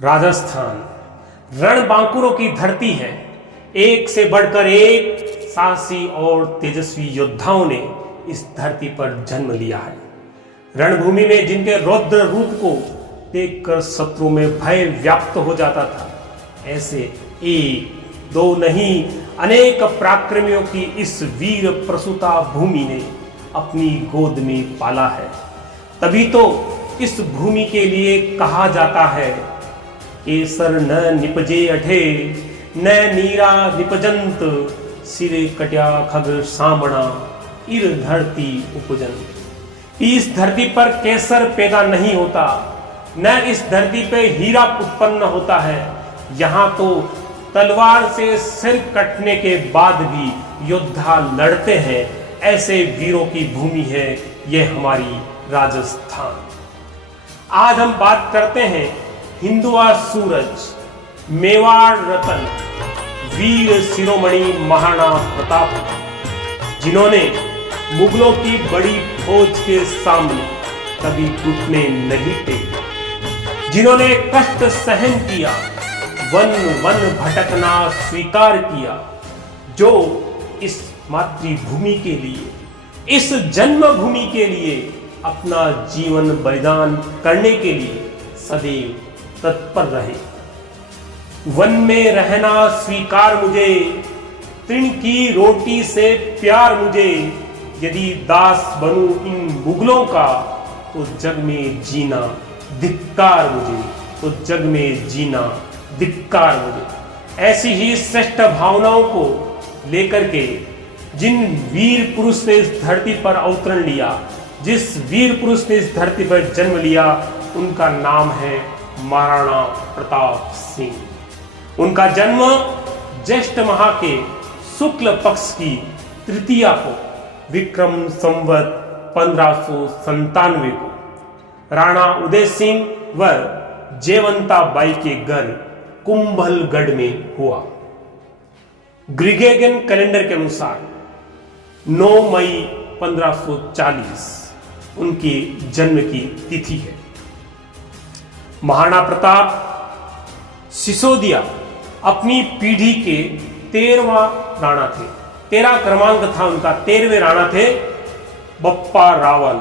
राजस्थान रणबांकुरों की धरती है। एक से बढ़कर एक साहसी और तेजस्वी योद्धाओं ने इस धरती पर जन्म लिया है। रणभूमि में जिनके रौद्र रूप को देखकर शत्रु में भय व्याप्त हो जाता था, ऐसे एक दो नहीं अनेक पराक्रमियों की इस वीर प्रसूता भूमि ने अपनी गोद में पाला है। तभी तो इस भूमि के लिए कहा जाता है, केसर न निपजे अठे न नीरा निपजंत, सिरे कट्या खग सामणा इर धरती उपजन। इस धरती पर केसर पैदा नहीं होता, न इस धरती पे हीरा उत्पन्न होता है। यहाँ तो तलवार से सिर कटने के बाद भी योद्धा लड़ते हैं। ऐसे वीरों की भूमि है यह हमारी राजस्थान। आज हम बात करते हैं हिंदुआ सूरज, मेवाड़ रतन, वीर शिरोमणि महाराणा प्रताप, जिन्होंने मुगलों की बड़ी फौज के सामने कभी घुटने नहीं टेके, जिन्होंने कष्ट सहन किया, वन वन भटकना स्वीकार किया, जो इस मातृभूमि के लिए, इस जन्मभूमि के लिए अपना जीवन बलिदान करने के लिए सदैव तत्पर रहे। वन में रहना स्वीकार मुझे, तृण की रोटी से प्यार मुझे, यदि दास बनूं इन मुगलों का तो जग में जीना धिक्कार मुझे, तो जग में जीना धिक्कार मुझे। ऐसी ही श्रेष्ठ भावनाओं को लेकर के जिन वीर पुरुष ने इस धरती पर अवतरण लिया, जिस वीर पुरुष ने इस धरती पर जन्म लिया, उनका नाम है महाराणा प्रताप सिंह। उनका जन्म ज्येष्ठ माह के शुक्ल पक्ष की तृतीया को विक्रम संवत 1597 को राणा उदय सिंह व जयवंता बाई के घर कुंभलगढ़ में हुआ। ग्रिगोरियन कैलेंडर के अनुसार 9 मई 1540 उनकी जन्म की तिथि है। महाराणा प्रताप सिसोदिया अपनी पीढ़ी के 13वां राणा थे। 13 क्रमांक था उनका, 13वें राणा थे। बप्पा रावल,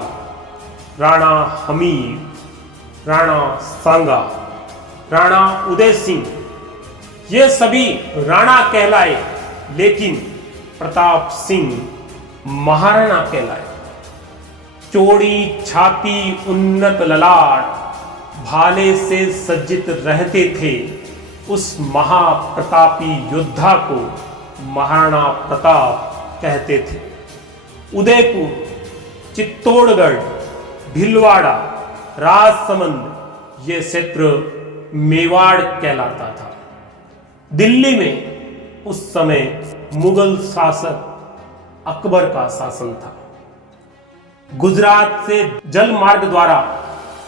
राणा हमीर, राणा सांगा, राणा उदय सिंह, ये सभी राणा कहलाए, लेकिन प्रताप सिंह महाराणा कहलाए। चौड़ी छाती, उन्नत ललाट, भाले से सज्जित रहते थे। उस महाप्रतापी योद्धा को महाराणा प्रताप कहते थे। उदयपुर, चित्तौड़गढ़, भीलवाड़ा, राजसमंद ये क्षेत्र मेवाड़ कहलाता था। दिल्ली में उस समय मुगल शासक अकबर का शासन था। गुजरात से जल मार्ग द्वारा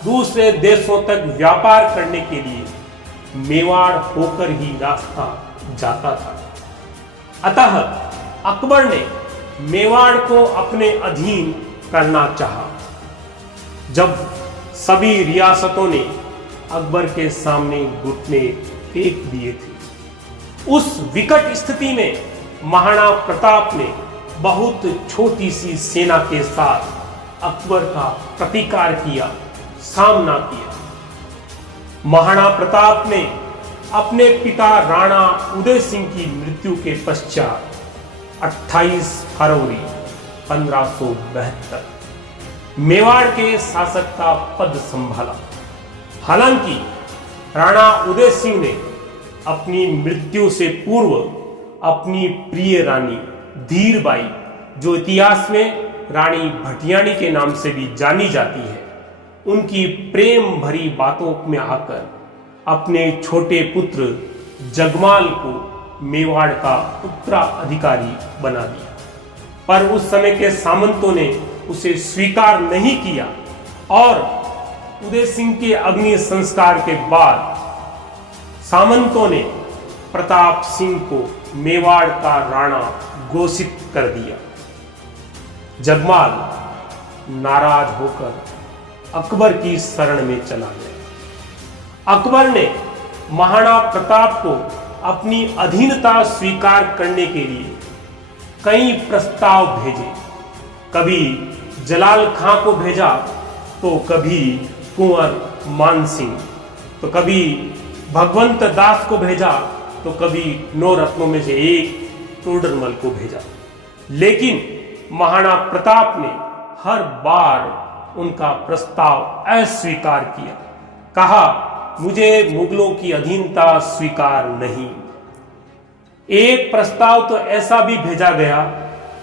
दूसरे देशों तक व्यापार करने के लिए मेवाड़ होकर ही रास्ता जाता था। अतः अकबर ने मेवाड़ को अपने अधीन करना चाहा। जब सभी रियासतों ने अकबर के सामने घुटने टेक दिए थे, उस विकट स्थिति में महाराणा प्रताप ने बहुत छोटी सी सेना के साथ अकबर का प्रतिकार किया, सामना किया। महाराणा प्रताप ने अपने पिता राणा उदय सिंह की मृत्यु के पश्चात 28 फरवरी 1572 मेवाड़ के शासक का पद संभाला। हालांकि राणा उदय सिंह ने अपनी मृत्यु से पूर्व अपनी प्रिय रानी धीरबाई, जो इतिहास में रानी भटियाणी के नाम से भी जानी जाती है, उनकी प्रेम भरी बातों में आकर अपने छोटे पुत्र जगमाल को मेवाड़ का उत्तराधिकारी बना दिया। पर उस समय के सामंतों ने उसे स्वीकार नहीं किया और उदय सिंह के अग्नि संस्कार के बाद सामंतों ने प्रताप सिंह को मेवाड़ का राणा घोषित कर दिया। जगमाल नाराज होकर अकबर की शरण में चला गया। अकबर ने महाराणा प्रताप को अपनी अधीनता स्वीकार करने के लिए कई प्रस्ताव भेजे। कभी जलाल खां को भेजा, तो कभी कुंवर मानसिंह, तो कभी भगवंत दास को भेजा, तो कभी 9 रत्नों में से एक तोडरमल को भेजा। लेकिन महाराणा प्रताप ने हर बार उनका प्रस्ताव अस्वीकार किया। कहा, मुझे मुगलों की अधीनता स्वीकार नहीं। एक प्रस्ताव तो ऐसा भी भेजा गया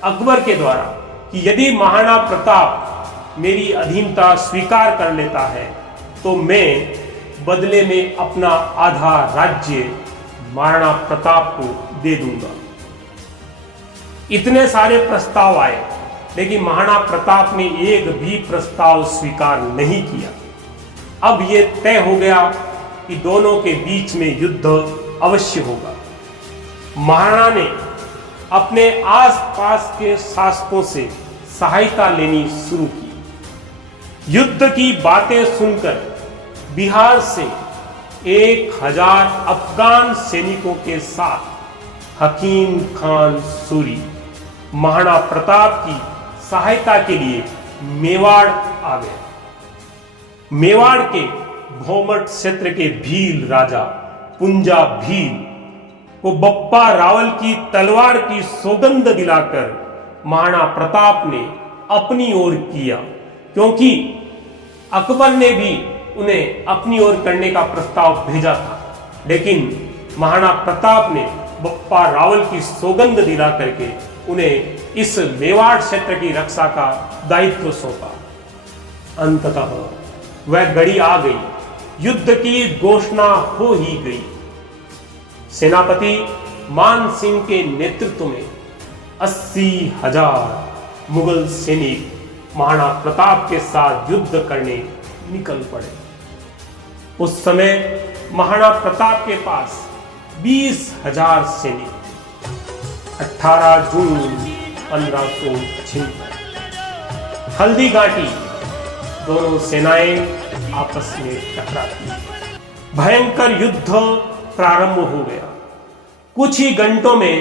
अकबर के द्वारा कि यदि महाराणा प्रताप मेरी अधीनता स्वीकार कर लेता है तो मैं बदले में अपना आधा राज्य महाराणा प्रताप को दे दूंगा। इतने सारे प्रस्ताव आए, लेकिन महाराणा प्रताप ने एक भी प्रस्ताव स्वीकार नहीं किया। अब यह तय हो गया कि दोनों के बीच में युद्ध अवश्य होगा। महाराणा ने अपने आसपास के शासकों से सहायता लेनी शुरू की। युद्ध की बातें सुनकर बिहार से 1000 अफगान सैनिकों के साथ हकीम खान सूरी महाराणा प्रताप की सहायता के लिए मेवाड़ आ गया। मेवाड़ के भौमट क्षेत्र के भील राजा पुंजा भील को बप्पा रावल की तलवार की सौगंध दिलाकर महाराणा प्रताप ने अपनी ओर किया, क्योंकि अकबर ने भी उन्हें अपनी ओर करने का प्रस्ताव भेजा था। लेकिन महाराणा प्रताप ने बप्पा रावल की सौगंध दिला करके उन्हें इस मेवाड़ क्षेत्र की रक्षा का दायित्व सौंपा। अंततः वह घड़ी आ गई, युद्ध की घोषणा हो ही गई। सेनापति मान सिंह के नेतृत्व में 80,000 मुगल सैनिक महाराणा प्रताप के साथ युद्ध करने निकल पड़े। उस समय महाराणा प्रताप के पास 20,000 सैनिक। 18 जून 1576 हल्दी घाटी दोनों सेनाएं आपस में टकराती। भयंकर युद्ध प्रारंभ हो गया। कुछ ही घंटों में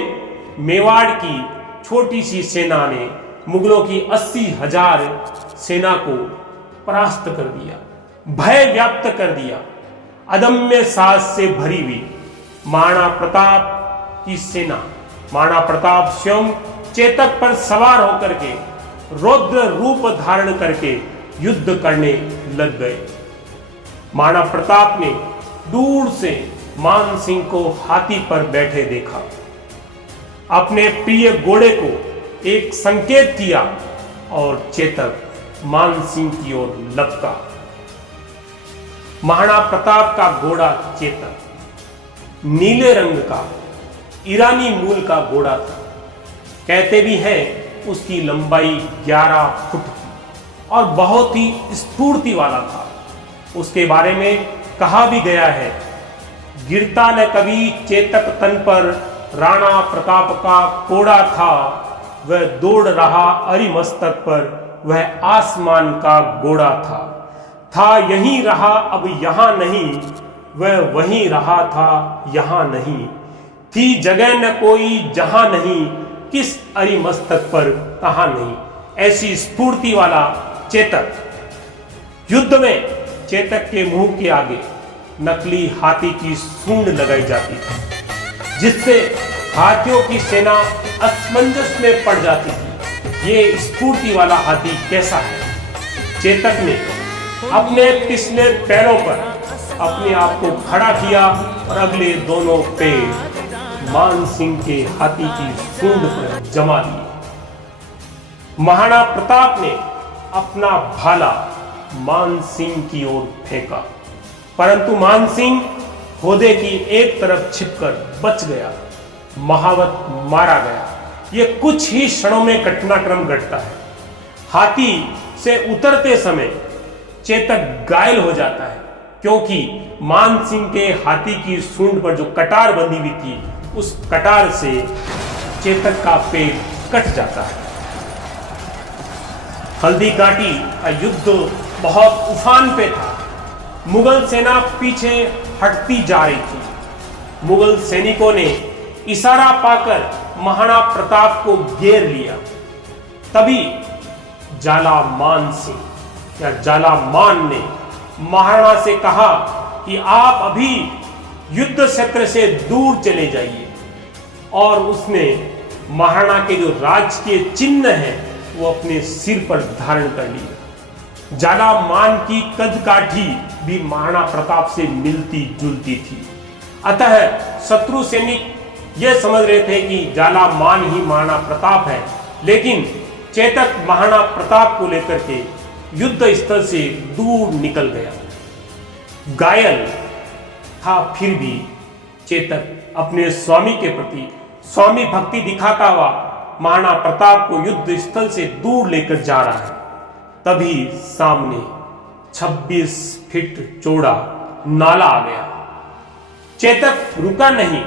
मेवाड़ की छोटी सी सेना ने मुगलों की 80,000 सेना को परास्त कर दिया, भय व्याप्त कर दिया। अदम्य साहस से भरी हुई महाराणा प्रताप की सेना, महाराणा प्रताप स्वयं चेतक पर सवार होकर के रौद्र रूप धारण करके युद्ध करने लग गए। महाराणा प्रताप ने दूर से मान सिंह को हाथी पर बैठे देखा, अपने प्रिय घोड़े को एक संकेत किया और चेतक मान सिंह की ओर लपका। महाराणा प्रताप का घोड़ा चेतक नीले रंग का ईरानी मूल का घोड़ा था। कहते भी हैं उसकी लंबाई 11 फुट की और बहुत ही स्फूर्ति वाला था। उसके बारे में कहा भी गया है, गिरता न कभी चेतक तन पर राणा प्रताप का कोड़ा था, वह दौड़ रहा अरिमस्तक पर, वह आसमान का घोड़ा था यहीं रहा अब यहां नहीं, वह वहीं रहा था यहां नहीं, थी जगह न कोई जहां नहीं, किस अरिमस्तक पर कहां नहीं। ऐसी स्फूर्ति वाला चेतक। युद्ध में चेतक के मुंह के आगे नकली हाथी की सूंड लगाई जाती थी, जिससे हाथियों की सेना असमंजस में पड़ जाती थी। ये स्फूर्ति वाला हाथी कैसा है? चेतक ने अपने पिछले पैरों पर अपने आप को खड़ा किया और अगले दोनों पैर मान सिंह के हाथी की सूंड पर जमा दिए। महाराणा प्रताप ने अपना भाला मान सिंह की ओर फेंका, परंतु मान सिंह होदे की एक तरफ छिपकर बच गया, महावत मारा गया। यह कुछ ही क्षणों में घटनाक्रम घटता है। हाथी से उतरते समय चेतक घायल हो जाता है, क्योंकि मान सिंह के हाथी की सूंड पर जो कटार बंधी हुई थी, उस कटार से चेतक का पैर कट जाता है। हल्दी घाटी का युद्ध बहुत उफान पे था। मुगल सेना पीछे हटती जा रही थी। मुगल सैनिकों ने इशारा पाकर महाराणा प्रताप को घेर लिया। तभी जालामान सिंह या जालामान ने महाराणा से कहा कि आप अभी युद्ध क्षेत्र से दूर चले जाइए, और उसने महाराणा के जो राजकीय चिन्ह है वो अपने सिर पर धारण कर लिए। जालामान की कदकाठी भी महाराणा प्रताप से मिलती जुलती थी। अतः शत्रु सैनिक यह समझ रहे थे कि जालामान ही महाराणा प्रताप है, लेकिन चेतक महाराणा प्रताप को लेकर के युद्ध स्थल से दूर निकल गया। घायल था, फिर भी चेतक अपने स्वामी के प्रति स्वामी भक्ति दिखाता हुआ महाराणा प्रताप को युद्ध स्थल से दूर लेकर जा रहा है। तभी सामने 26 फीट चौड़ा नाला आ गया। चेतक रुका नहीं,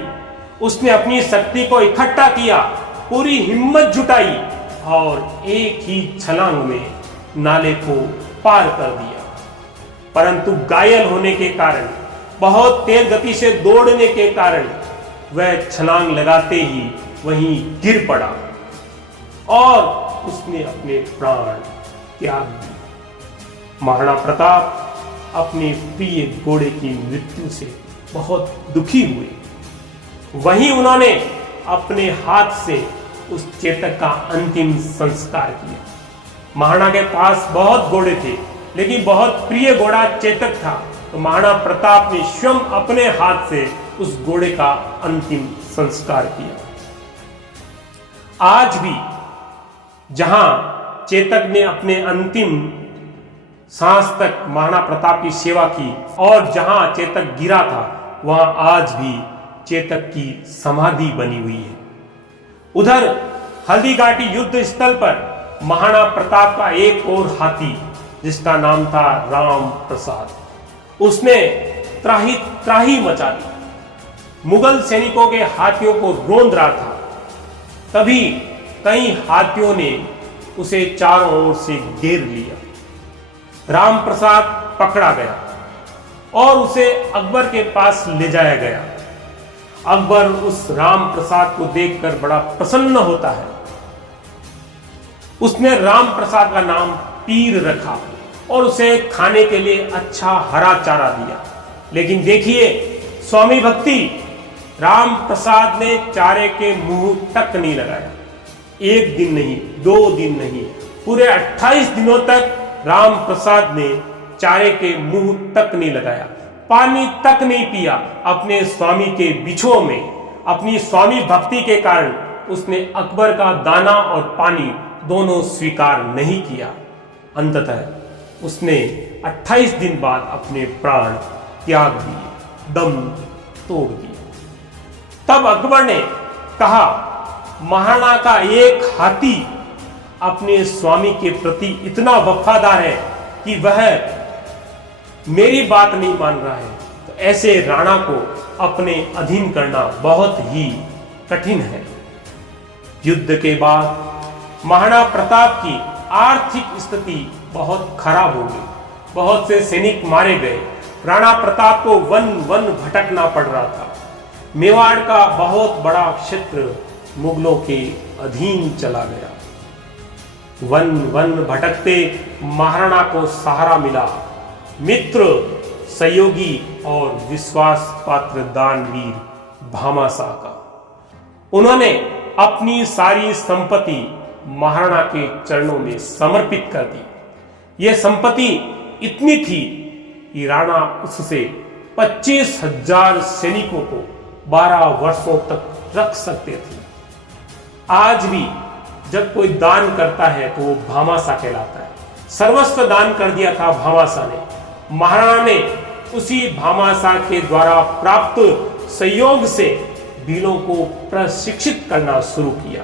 उसने अपनी शक्ति को इकट्ठा किया, पूरी हिम्मत जुटाई और एक ही छलांग में नाले को पार कर दिया। परंतु घायल होने के कारण, बहुत तेज गति से दौड़ने के कारण वह छलांग लगाते ही वहीं गिर पड़ा और उसने अपने प्राण त्याग दिए। महाराणा प्रताप अपने प्रिय घोड़े की मृत्यु से बहुत दुखी हुए। वहीं उन्होंने अपने हाथ से उस चेतक का अंतिम संस्कार किया। महाराणा के पास बहुत घोड़े थे, लेकिन बहुत प्रिय घोड़ा चेतक था, तो महाराणा प्रताप ने स्वयं अपने हाथ से उस घोड़े का अंतिम संस्कार किया। आज भी जहां चेतक ने अपने अंतिम सांस तक महाराणा प्रताप की सेवा की और जहां चेतक गिरा था, वहां आज भी चेतक की समाधि बनी हुई है। उधर हल्दीघाटी युद्ध स्थल पर महाराणा प्रताप का एक और हाथी, जिसका नाम था राम प्रसाद, उसने त्राही त्राही मचा दी। मुगल सैनिकों के हाथियों को रोंद रहा था। तभी कई हाथियों ने उसे चारों ओर से घेर लिया। राम प्रसाद पकड़ा गया और उसे अकबर के पास ले जाया गया। अकबर उस राम प्रसाद को देखकर बड़ा प्रसन्न होता है। उसने राम प्रसाद का नाम पीर रखा और उसे खाने के लिए अच्छा हरा चारा दिया। लेकिन देखिए स्वामी भक्ति, राम प्रसाद ने चारे के मुंह तक नहीं लगाया। एक दिन नहीं, 2 दिन नहीं, पूरे 28 दिनों तक राम प्रसाद ने चारे के मुंह तक नहीं लगाया, पानी तक नहीं पिया। अपने स्वामी के बिछुओं में अपनी स्वामी भक्ति के कारण उसने अकबर का दाना और पानी दोनों स्वीकार नहीं किया। अंततः उसने 28 दिन बाद अपने प्राण त्याग दिए, दम तोड़ दिया। तब अकबर ने कहा, महाराणा का एक हाथी अपने स्वामी के प्रति इतना वफादार है कि वह मेरी बात नहीं मान रहा है, तो ऐसे राणा को अपने अधीन करना बहुत ही कठिन है। युद्ध के बाद महाराणा प्रताप की आर्थिक स्थिति बहुत खराब हो गई। बहुत से सैनिक मारे गए। राणा प्रताप को वन वन भटकना पड़ रहा था। मेवाड़ का बहुत बड़ा क्षेत्र मुगलों के अधीन चला गया। वन वन भटकते महाराणा को सहारा मिला मित्र, सहयोगी और विश्वास पात्र दानवीर भामाशाह का। उन्होंने अपनी सारी संपत्ति महाराणा के चरणों में समर्पित कर दी। यह संपत्ति इतनी थी कि राणा उससे 25,000 सैनिकों को 12 वर्षों तक रख सकते थे। आज भी जब कोई दान करता है तो वो भामाशाह कहलाता है। सर्वस्व दान कर दिया था भामाशाह ने। महाराणा ने उसी भामाशाह के द्वारा प्राप्त सहयोग से भीलों को प्रशिक्षित करना शुरू किया।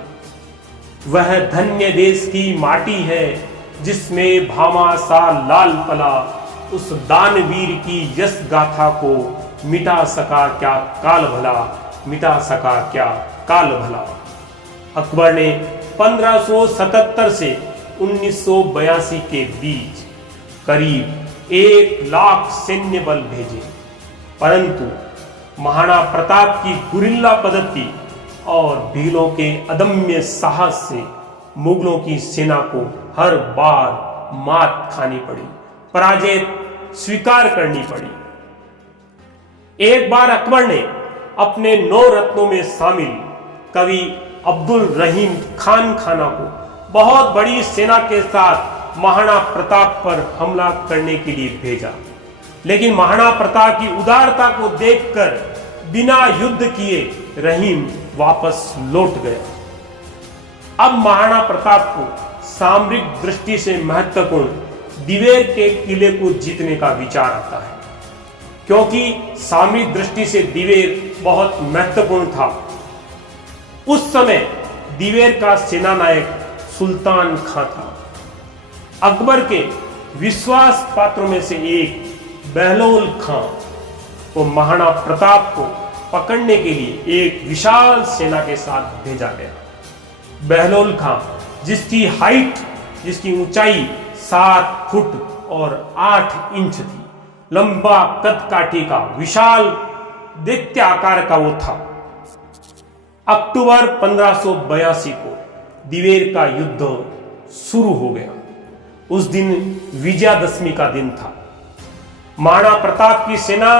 वह धन्य देश की माटी है जिसमें भामाशाह लाल पला, उस दानवीर की यश गाथा को मिटा सका क्या काल भला, मिटा सका क्या काल भला। अकबर ने 1577 से 1982 के बीच करीब 1,00,000 सैन्य बल भेजे, परंतु महाराणा प्रताप की गुरिल्ला पद्धति और भीलों के अदम्य साहस से मुगलों की सेना को हर बार मात खानी पड़ी, पराजय स्वीकार करनी पड़ी। एक बार अकबर ने अपने 9 रत्नों में शामिल कवि अब्दुल रहीम खान खाना को बहुत बड़ी सेना के साथ महाराणा प्रताप पर हमला करने के लिए भेजा, लेकिन महाराणा प्रताप की उदारता को देखकर बिना युद्ध किए रहीम वापस लौट गया। अब महाराणा प्रताप को सामरिक दृष्टि से महत्वपूर्ण दिवेर के किले को जीतने का विचार आता है, क्योंकि सामरिक दृष्टि से दिवेर बहुत महत्वपूर्ण था। उस समय दिवेर का सेनानायक सुल्तान खां था। अकबर के विश्वास पात्रों में से एक बहलोल खां को महाराणा प्रताप को पकड़ने के लिए एक विशाल सेना के साथ भेजा गया। बहलोल खां, जिसकी ऊंचाई 7 फुट और 8 इंच थी, लंबा कद काठी का विशाल दैत्य आकार का वो था। अक्टूबर 1582 को दिवेर का युद्ध शुरू हो गया। उस दिन विजयादशमी का दिन था। महाराणा प्रताप की सेना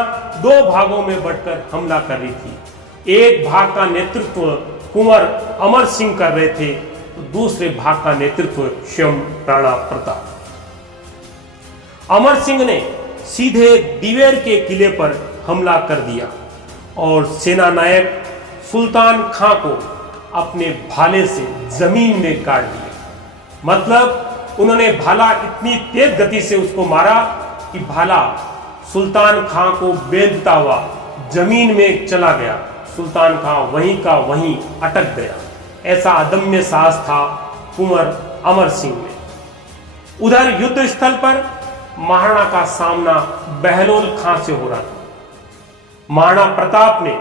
2 भागों में बढ़कर हमला कर रही थी। एक भाग का नेतृत्व कुंवर अमर सिंह कर रहे थे, तो दूसरे भाग का नेतृत्व स्वयं राणा प्रताप। अमर सिंह ने सीधे दिवेर के किले पर हमला कर दिया और सेनानायक सुल्तान खां को अपने भाले से जमीन में गाड़ दिया। मतलब उन्होंने भाला इतनी तेज गति से उसको मारा कि भाला सुल्तान खां को बेधता हुआ जमीन में चला गया। सुल्तान खां वहीं का वहीं अटक गया। ऐसा अदम्य साहस था कुंवर अमर सिंह में। उधर युद्ध स्थल पर महाराणा का सामना बहलोल खां से हो रहा था। महाराणा प्रताप ने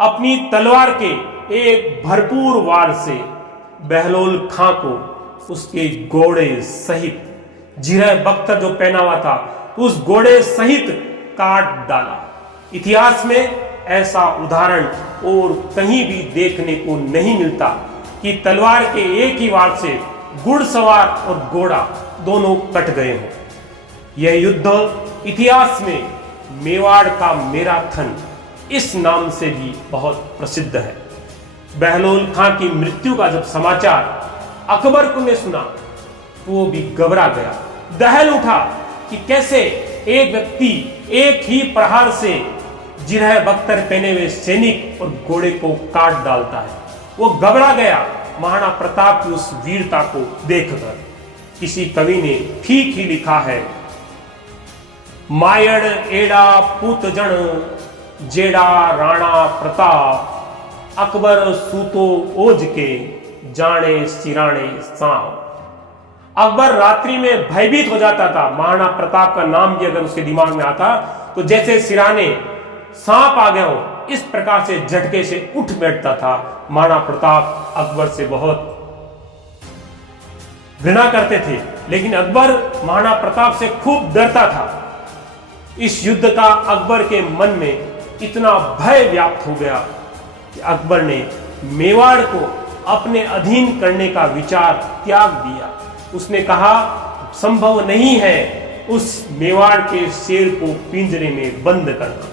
अपनी तलवार के एक भरपूर वार से बहलोल खां को उसके घोड़े सहित, जिरह बख्तर जो पहना हुआ था उस घोड़े सहित काट डाला। इतिहास में ऐसा उदाहरण और कहीं भी देखने को नहीं मिलता कि तलवार के एक ही वार से घुड़सवार और घोड़ा दोनों कट गए हों। यह युद्ध इतिहास में मेवाड़ का मैराथन इस नाम से भी बहुत प्रसिद्ध है। बहलोल खां की मृत्यु का जब समाचार अकबर को ने सुना तो वो भी घबरा गया, दहल उठा कि कैसे एक व्यक्ति एक ही प्रहार से जिरह बख्तर पहने हुए सैनिक और घोड़े को काट डालता है। वो घबरा गया महाराणा प्रताप की उस वीरता को देखकर। किसी कवि ने ठीक ही लिखा है, मायड़ एड़ा पूत जण जेड़ा राणा प्रताप, अकबर सूतो ओज के जाने सिराने सांव। अकबर रात्रि में भयभीत हो जाता था। महाराणा प्रताप का नाम भी अगर उसके दिमाग में आता तो जैसे सिराने सांप आ गए हो, इस प्रकार से झटके से उठ बैठता था। महाराणा प्रताप अकबर से बहुत घृणा करते थे, लेकिन अकबर महाराणा प्रताप से खूब डरता था। इस युद्ध का अकबर के मन में इतना भय व्याप्त हो गया कि अकबर ने मेवाड़ को अपने अधीन करने का विचार त्याग दिया। उसने कहा संभव नहीं है उस मेवाड़ के शेर को पिंजरे में बंद करना।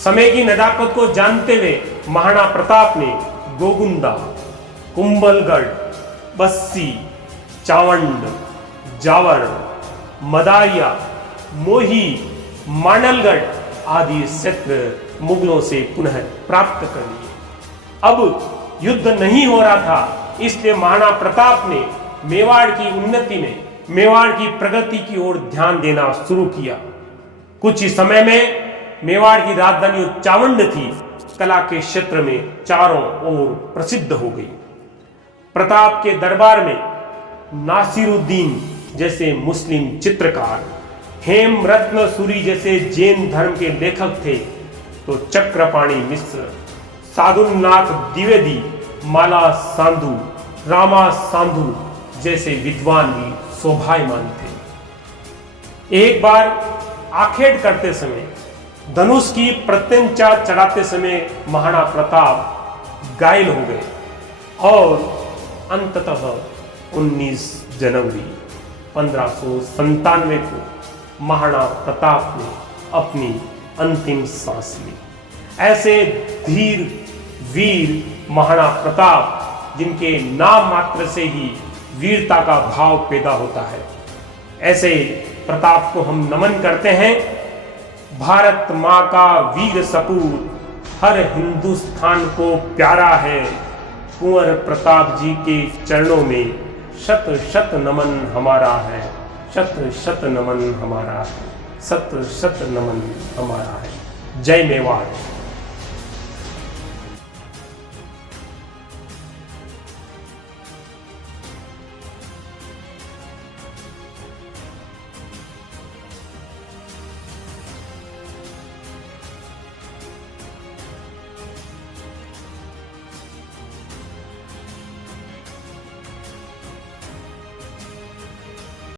समय की नजाकत को जानते हुए महाराणा प्रताप ने गोगुंदा, कुंभलगढ़, बस्सी, चावंड, जावर, मदारिया, मोही, मांडलगढ़ आदि क्षेत्र मुगलों से पुनः प्राप्त कर लिए। अब युद्ध नहीं हो रहा था, इसलिए महाराणा प्रताप ने मेवाड़ की उन्नति में, मेवाड़ की प्रगति की ओर ध्यान देना शुरू किया। कुछ ही समय में मेवाड़ की राजधानी चावंड थी, कला के क्षेत्र में चारों ओर प्रसिद्ध हो गई। प्रताप के दरबार में नासिरुद्दीन जैसे मुस्लिम चित्रकार, हेमरत्न सूरी जैसे जैन धर्म के लेखक थे, तो चक्रपाणी मिश्र, साधुनाथ द्विवेदी, माला सांधु, रामा सांधु जैसे विद्वान भी शोभायमान थे। एक बार आखेट करते समय, धनुष की प्रत्यंचा चढ़ाते समय महाराणा प्रताप घायल हो गए और अंततः 19 जनवरी 1597 को महाराणा प्रताप ने अपनी अंतिम सांस ली। ऐसे धीर वीर महाराणा प्रताप, जिनके नाम मात्र से ही वीरता का भाव पैदा होता है, ऐसे प्रताप को हम नमन करते हैं। भारत माँ का वीर सपूत हर हिंदुस्तान को प्यारा है। कुंवर प्रताप जी के चरणों में शत शत नमन हमारा है, शत शत नमन हमारा है, शत शत नमन हमारा है। जय मेवाड़।